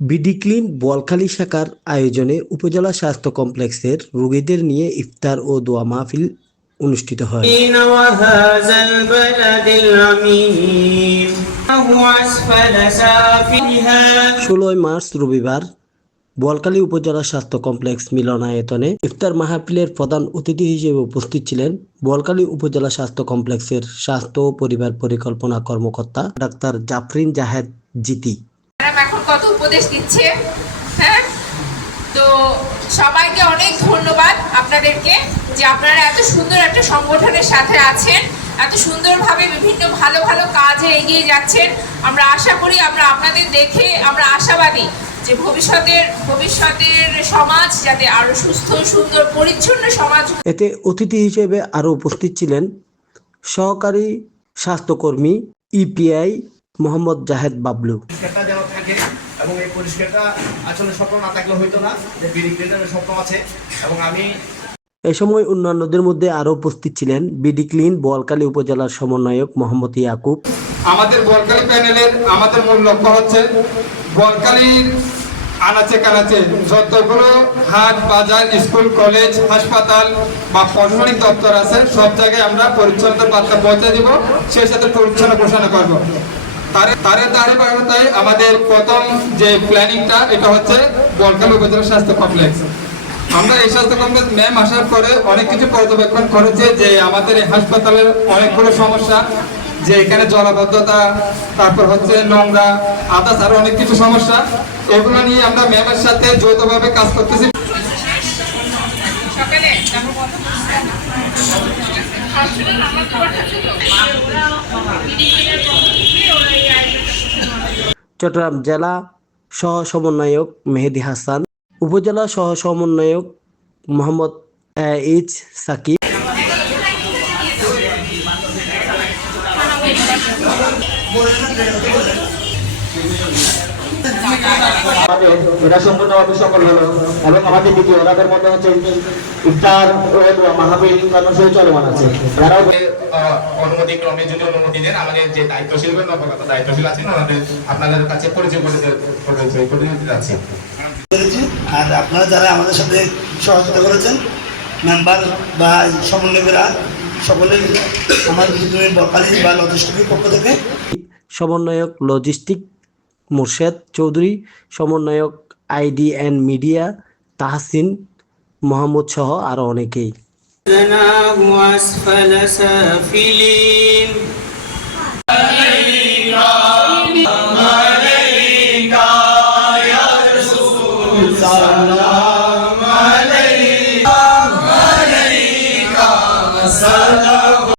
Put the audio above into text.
বিডিক্লিন বোয়ালখালি শাখার আয়োজনে উপজেলা স্বাস্থ্য কমপ্লেক্সের রোগীদের নিয়ে ইফতার ও দোয়া মাহফিল অনুষ্ঠিত হয়। ষোলোই মার্চ রবিবার বোয়ালখালী উপজেলা স্বাস্থ্য কমপ্লেক্স মিলনায়তনে ইফতার মাহফিলের প্রধান অতিথি হিসেবে উপস্থিত ছিলেন বোয়ালখালী উপজেলা স্বাস্থ্য কমপ্লেক্সের স্বাস্থ্য ও পরিবার পরিকল্পনা কর্মকর্তা ডাক্তার জাফরিন জাহেদ জিতি। ম্যাডাম এখন কত উপদেশ দিচ্ছে হ্যাঁ? তো সবাইকে অনেক ধন্যবাদ আপনাদেরকে যে আপনারা এত সুন্দর একটা সংগঠনের সাথে আছেন, এত সুন্দরভাবে বিভিন্ন ভালো ভালো কাজে এগিয়ে যাচ্ছেন। আমরা আশা করি আমরা আপনাদের দেখে আমরা আশাবাদী যে ভবিষ্যতের ভবিষ্যতের সমাজ যাতে আরও সুস্থ, সুন্দর, পরিচ্ছন্ন সমাজ এতে অতিথি হিসেবে আরও উপস্থিত ছিলেন সহকারী স্বাস্থ্যকর্মী, ইপিআই মোহাম্মদ জাহেদ বাবলু। পরিষ্কারটা যেন থাকে এবং এই পরিষ্কারটা আসলে স্বপ্ন না থাকলে হইতো না যে বিডি ক্লিনের স্বপ্ন আছে এবং আমি এ সময় অন্যান্যদের মধ্যে আরও উপস্থিত ছিলেন বিডি ক্লিন উপজেলার সমন্বয়ক মোহাম্মদ ইয়াকুব। আমাদের বলকালি প্যানেলের আমাদের মূল লক্ষ্য হচ্ছে বলকালির আনাচে কানাচে যতগুলো হাট বাজার স্কুল কলেজ হাসপাতাল বা প্রশাসনিক দপ্তর আছে সব জায়গায় আমরা পরিচ্ছন্নতার বার্তা পৌঁছে দিব সেই সাথে পরিচ্ছন্ন ঘোষণা করব। তার তার ধারাবাহিকতায় আমাদের প্রথম যে প্ল্যানিংটা, এটা হচ্ছে বলকাল উপজেলা স্বাস্থ্য কমপ্লেক্স। আমরা এই স্বাস্থ্য কমপ্লেক্স ম্যাম আসার পরে অনেক কিছু পর্যবেক্ষণ করেছে যে আমাদের এই হাসপাতালের অনেকগুলো সমস্যা, যে এখানে জলাবদ্ধতা, তারপর হচ্ছে নোংরা আদার্স আরও অনেক কিছু সমস্যা। এগুলো নিয়ে আমরা ম্যামের সাথে যৌথভাবে কাজ করতেছি। সকালে চট্টগ্রাম জেলা সহ সমন্বয়ক মেহেদি হাসান উপজেলা সহ সমন্বয়ক মোহাম্মদ এইচ সাকিব। এটা সম্পূর্ণভাবে সফল হলো এবং আমাদের দ্বিতীয় ওনাদের মধ্যে হচ্ছে ইফতার ও দোয়া মাহফিল কর্মসূচি চলমান আছে। যারাও অনুমতি ক্রমে যদি অনুমতি দেন আমাদের যে দায়িত্বশীল দায়িত্বশীল আছেন ওনাদের আপনাদের কাছে পরিচয় করে করে দিতে যাচ্ছি। করেছি। আর আপনারা যারা আমাদের সাথে সহযোগিতা করেছেন মেম্বার বা সমন্বয়করা সকলেই আমার বিদ্যুৎ বকালি বা লজিস্টিকের পক্ষ থেকে। সমন্বয়ক লজিস্টিক মোর্শেদ চৌধুরী সমন্বয়ক ID and media Tahsin Mohammad সহ আরও অনেকেই।